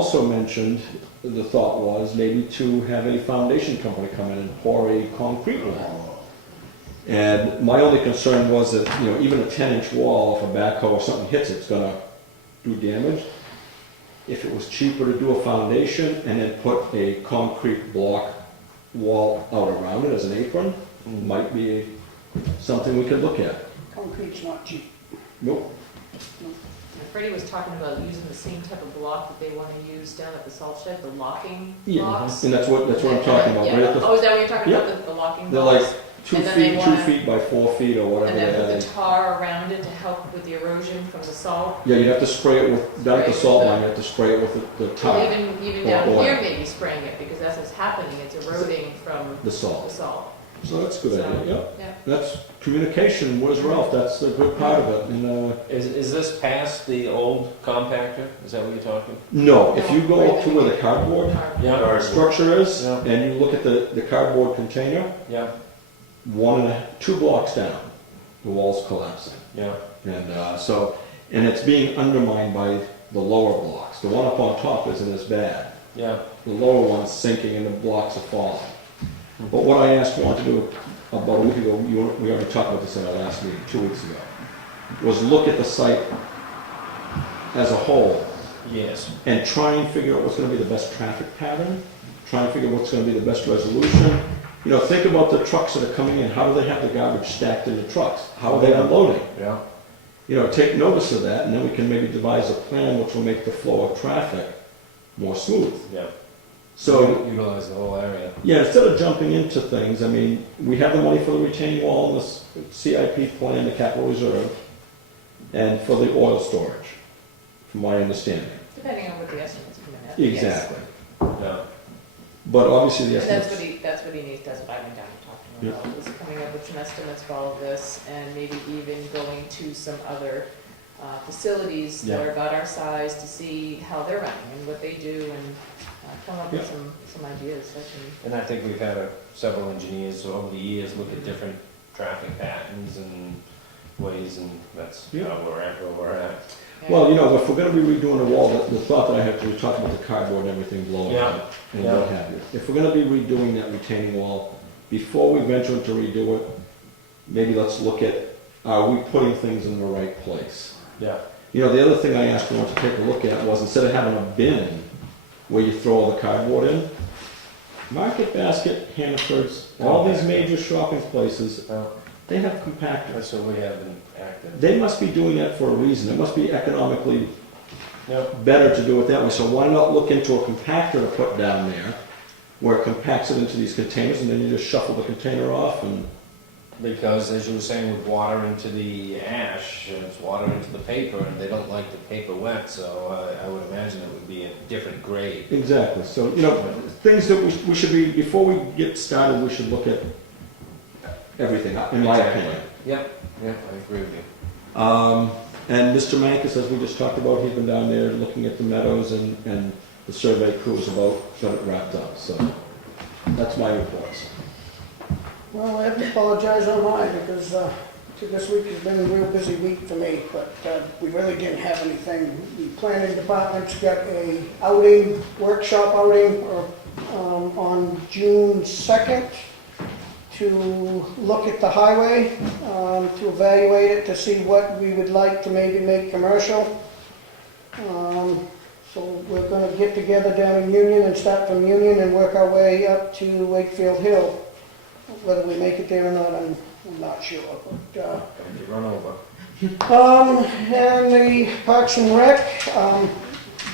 also mentioned, the thought was maybe to have a foundation company come in and pour a concrete wall. And my only concern was that, you know, even a 10-inch wall, if a backhoe or something hits it, it's gonna do damage. If it was cheaper to do a foundation and then put a concrete block wall out around it as an apron, might be something we could look at. Concrete's not cheap. Nope. Freddie was talking about using the same type of block that they want to use down at the salt shed, the locking Yeah, blocks. and that's what I'm talking about, Yeah. right at the, Oh, is that what you're talking Yeah. about, the locking they're blocks? like 2 And then they feet, wanna- 2 feet by 4 feet or whatever And then they put had. the tar around it to help with the erosion from the salt. Yeah, you'd have to spray it with, down at the Spray salt with line, you have to spray it with the Well, tar, even Or down oil. here, maybe spraying it, because that's what's happening, it's eroding from the the salt. salt. So that's a good So, idea, yeah. Yeah. That's communication, where's Ralph? That's a good part of it. And, Is this past the old compactor? Is that what you're talking? no, if you go up to where the cardboard Yeah. structure is, Yeah. and you look at the cardboard container, Yeah, 2 blocks down, the wall's collapsing. yeah, And and it's being undermined by the lower blocks. The one up on top isn't as bad. yeah. The lower one's sinking and the blocks are falling. But what I asked Juan to do about a week ago, we already talked about this in our last meeting, 2 weeks ago, was look at the site as a whole Yes. and try and figure out what's gonna be the best traffic pattern, try and figure out what's gonna be the best resolution. You know, think about the trucks that are coming in, how do they have the garbage stacked in the trucks? How are they unloading? Yeah. You know, take notice of that, and then we can maybe devise a plan which will make the flow of traffic more smooth. Yeah. So, Utilize the whole area. yeah, instead of jumping into things, I mean, we have the money for the retaining wall and the CIP plan, the capital reserve, and for the oil storage, from my understanding. Depending on what the estimates come in at. yes. Exactly. Yeah. But obviously the And that's estimates, what he needs, that's what I went down and talked to him Yeah. about, was coming up with some estimates for all of this, and maybe even going to some other facilities that Yeah. are about our size to see how they're running and what they do, and come up with some ideas that can. And I think we've had several engineers over the years look at different traffic patterns and ways, and that's Yeah. how where we're at. well, you know, if we're gonna be redoing the wall, the thought that I had to, we talked about the cardboard and everything blowing Yeah. up and Yeah. what have you. If we're gonna be redoing that retaining wall, before we venture to redo it, maybe let's look at, are we putting things in the right place? Yeah. You know, the other thing I asked them to take a look at was, instead of having a bin where you throw all the cardboard in, Market Basket, Hannaford's, all these major shopping places, they have compactors. That's what we have been active. They must be doing that for a reason. It must be economically Yep. better to do it that way. So why not look into a compactor to put down there, where it compacts it into these containers, and then you just shuffle the container off and, Because as you were saying, with water into the ash, and it's water into the paper, and they don't like the paper wet, so I would imagine it would be a different grade. exactly. So, you know, things that we should be, before we get started, we should look at everything, in my Exactly. opinion. Yep, yep, I agree with you. And Mr. Mankus, as we just talked about, he's been down there looking at the meadows, and the survey crew is about, got it wrapped up, so that's my reports. Well, I have to apologize on mine because this week has been a real busy week for me, but we really didn't have anything. The planning department's got a outing, workshop outing on June 2nd to look at the highway, to evaluate it, to see what we would like to maybe make commercial. So we're gonna get together down in Union and start from Union and work our way up to Wakefield Hill. Whether we make it there or not, I'm not sure, but, Don't get run over. and the Parks and Rec,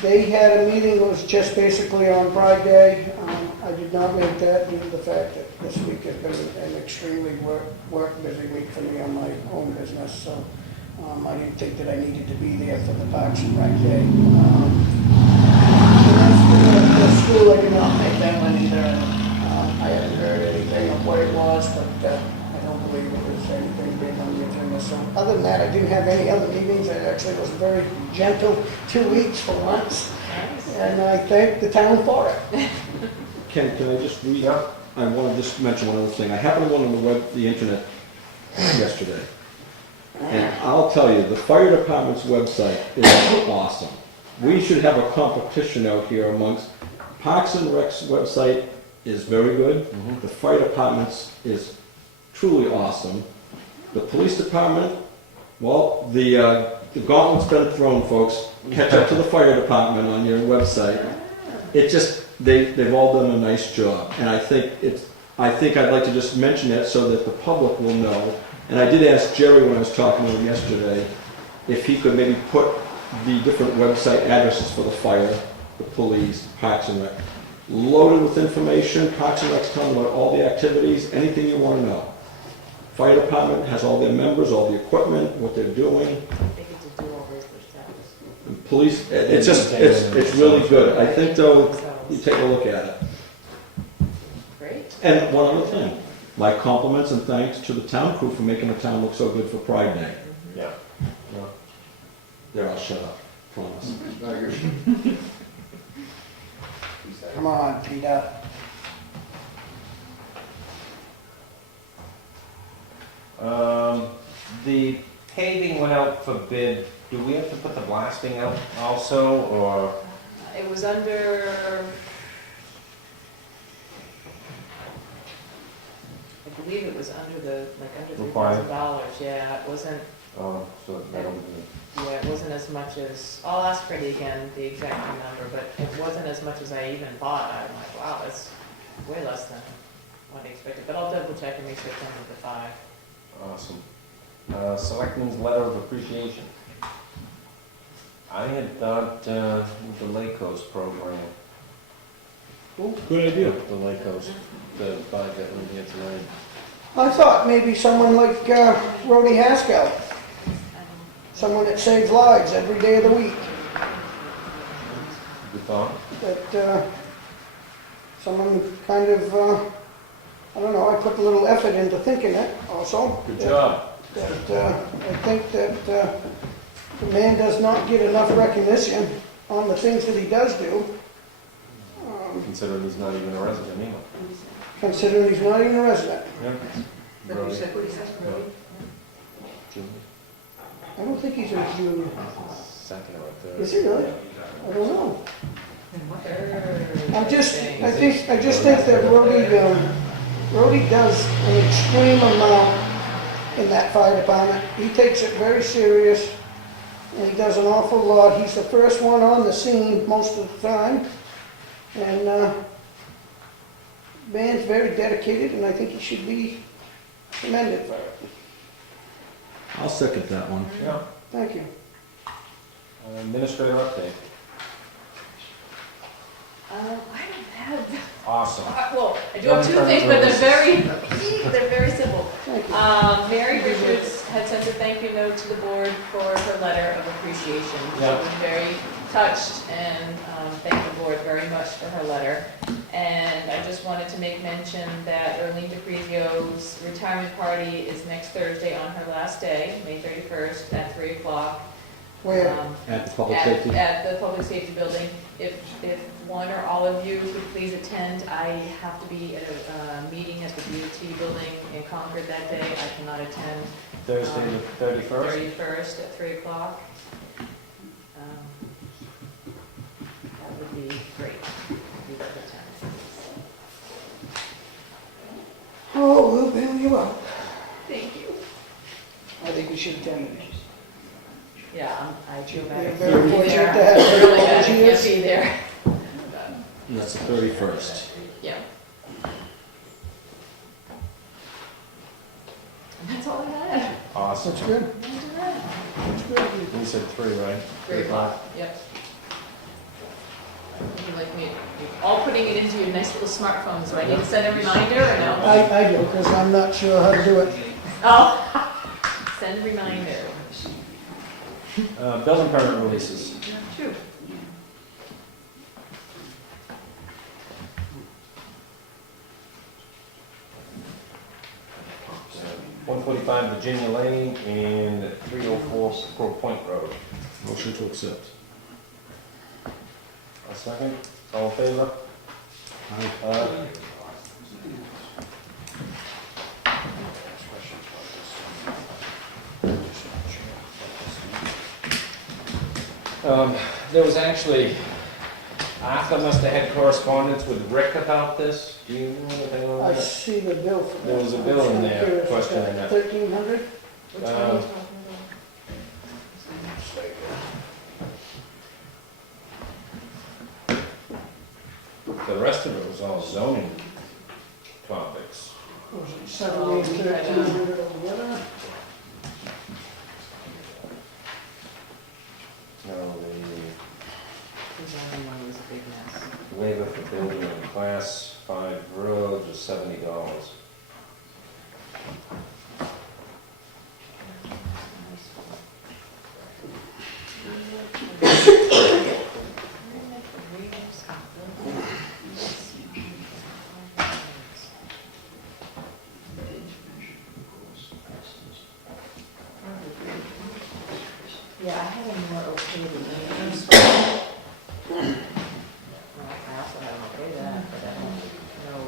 they had a meeting, it was just basically on Friday. I did not make that due to the fact that this week has been an extremely busy week for me on my own business, so, I didn't think that I needed to be there for the Parks and Rec day. And as for the school, I did not make that one either. I haven't heard anything of what it was, but I don't believe it was anything big on the agenda. So other than that, I didn't have any other meetings. It actually was a very gentle 2 weeks for once, and I thank the town for it. Ken, can I just read? Yeah. I want to just mention one other thing. I happened to go on the internet yesterday, and I'll tell you, the fire department's website is awesome. we should have a competition out here amongst, Parks and Rec's website is very good. Mhm. The fire department's is truly awesome. The police department, well, the gauntlet's been thrown, folks. Catch up to the fire department on your website. It just, they've all done a nice job, and I think I'd like to just mention it so that the public will know. And I did ask Jerry when I was talking to him yesterday, if he could maybe put the different website addresses for the fire, the police, Parks and Rec, loaded with information. Parks and Rec's telling about all the activities, anything you want to know. Fire department has all their members, all the equipment, what they're doing. They get to do all those themselves. And police, it's really good. I think though, you take a look at it. Great. And one other thing, my compliments and thanks to the town crew for making the town look so good for Pride Day. Yeah. There, I'll shut up, promise. Come on, Peter. The paving went out for bid. Do we have to put the blasting out also, or? It was under, I believe it was under under Required. $3,000, yeah, it wasn't, Oh, so that'll be. yeah, it wasn't as much as, I'll ask Freddie again, the exact number, but it wasn't as much as I even thought. I'm like, wow, that's way less than what I expected, but I'll double check and make sure it's under the 5. Awesome. Selectmen's letter of appreciation. I had thought the Lake Coast program. Good idea. The Lake Coast, the 5 that we had tonight. I thought maybe someone like Rhodey Haskell, someone that saves lives every day of the week. Good thought. That someone kind of, I don't know, I put a little effort into thinking it also. Good job. That I think that the man does not get enough recognition on the things that he does do, Considering he's not even a resident either. considering he's not even a resident. Yeah. Brody. Junior. I don't think he's a junior. Second or third. Is he really? I don't know. I just think that Rhodey does an extreme amount in that fire department. He takes it very serious, and he does an awful lot. He's the first one on the scene most of the time, and man's very dedicated, and I think he should be commended for it. I'll second that one. Yeah. Thank you. Administrator update. I don't have, Awesome. well, I do have 2 things, but they're very simple. Thank you. Mary Richards had sent a thank you note to the board for her letter of appreciation. She Yeah. was very touched and thanked the board very much for her letter. And I just wanted to make mention that Erlene DeCrizio's retirement party is next Thursday on her last day, May 31st at 3 o'clock. Where? At the public safety. At the public safety building. If one or all of you could please attend, I have to be at a meeting at the DOT building in Concord that day. I cannot attend. Thursday the 31st. 31st at 3 o'clock. That would be great. if you could attend. Oh, we'll bail you out. Thank you. I think we should attend it. Yeah, I feel bad. We're I very can't be fortunate there. to have I really bad I she can't is. be there. And that's the 31st. Yeah. And that's all I had. Awesome. That's good. That's That's We said 3, right? 3 o'clock, yep. Would you like me, you're all putting it into your nice little smartphones, so I need to send a reminder or no? I do, because I'm not sure how to do it. Oh, send reminder. Building permit releases. True. Uh, 145 Virginia Lane and 304 Crow Point Road. Motion to accept. A second. All in favor? Aye. There was actually, Arthur must have had correspondence with Rick about this. Do you know anything I about that? see the bill for that. There was a bill in there questioning that. 1,300? Which one are you talking about? The rest of it was all zoning topics. Was it Oh, we had, 1,300 altogether? No, The zoning one was a big mess. the waiver for building a class 5 road was $70. Yeah, I had a more okay than those. Well, I also had an okay that, but I don't know.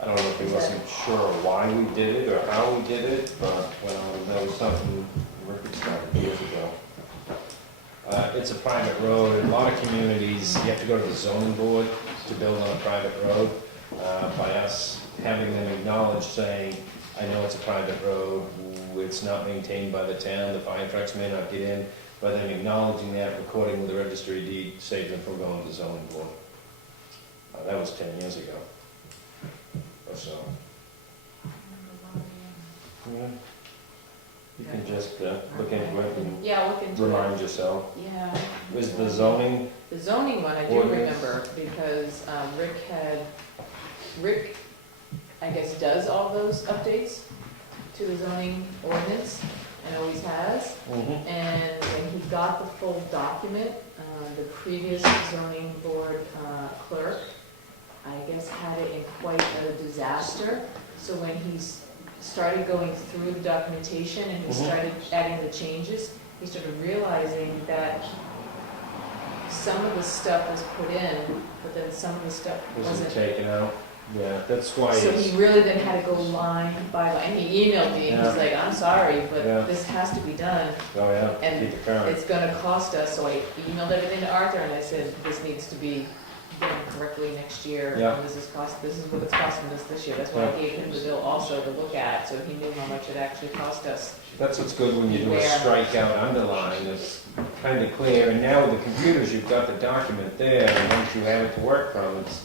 I don't know if he wasn't sure why we did it or how we did it, but that was something Rick had started years ago. It's a private road. In a lot of communities, you have to go to the zoning board to build on a private road. By us having them acknowledge saying, I know it's a private road, it's not maintained by the town, the fire trucks may not get in, but then acknowledging that, recording with the registry deed, saves them from going to the zoning board. That was 10 years ago or so. Yeah. You can just look into it and Yeah, I'll look into it. remind yourself. Yeah. Was the zoning, The zoning one, I do Ordinance. remember, because Rick, I guess, does all those updates to the zoning ordinance, and always has. And when he got the full document, the previous zoning board clerk, I guess, had it in quite a disaster. So when he started going through the documentation and he started adding the changes, he started realizing that some of the stuff was put in, but then some of the stuff wasn't wasn't. taken out? Yeah, that's why So it's, he really then had to go line by line, and he emailed me, and he's Yeah. like, I'm sorry, but Yeah. this has to be done. oh yeah, And keep it current. It's gonna cost us, so I emailed everything to Arthur, and I said, this needs to be done correctly next year. Yeah. And this is what it's costing us this year. That's why I gave him the bill also to look at, so he knew how much it actually cost us. That's what's good when you do a Where- strikeout underline, it's kind of clear, and now with the computers, you've got the document there, and once you have it to work from, it's,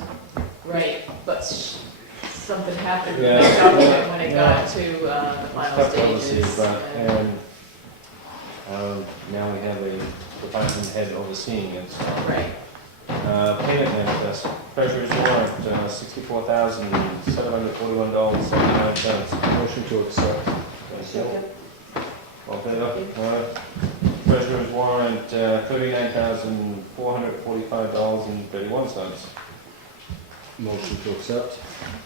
Right, but something happened with Yeah. the document when it Yeah. got to the final tough to oversee, stages. but, and- and now we have a department head overseeing it, so. Right, Payment manifest, treasurer's warrant, $64,741.79. Motion to accept. Thank you. All in favor? Treasurer's warrant, $39,445.31. Motion to accept.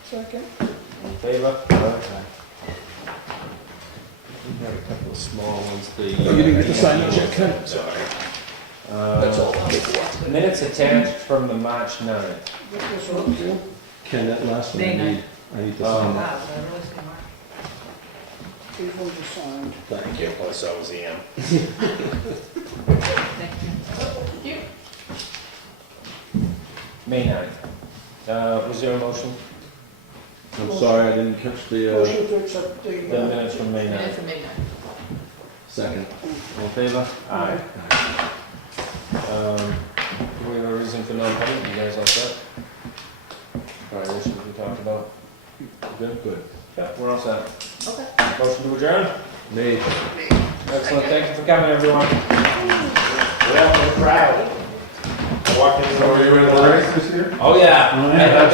Second? All in favor? We had a couple of small ones, the. You didn't get to sign the check, Ken? Sorry. That's all. Minutes attached from the March 9th. Get this one too. Ken, that last one, May I need to sign that. wow, that really smart. These ones are signed. Thank you. Oh, so was Ian. Thank you. May 9th. Was there a motion? I'm sorry, I didn't catch the, Motion to accept The the, minutes from May Minutes 9th. of midnight. second. All in favor? Aye. Do we have a reason for non-public? You guys all set? Violations we talked about? Good, good. Yeah, we're all set. Okay. Motion to adjourn? Nate. Excellent, thank you for coming, everyone. We're out in the crowd. Walking over. So are you in the race this year? Oh, yeah.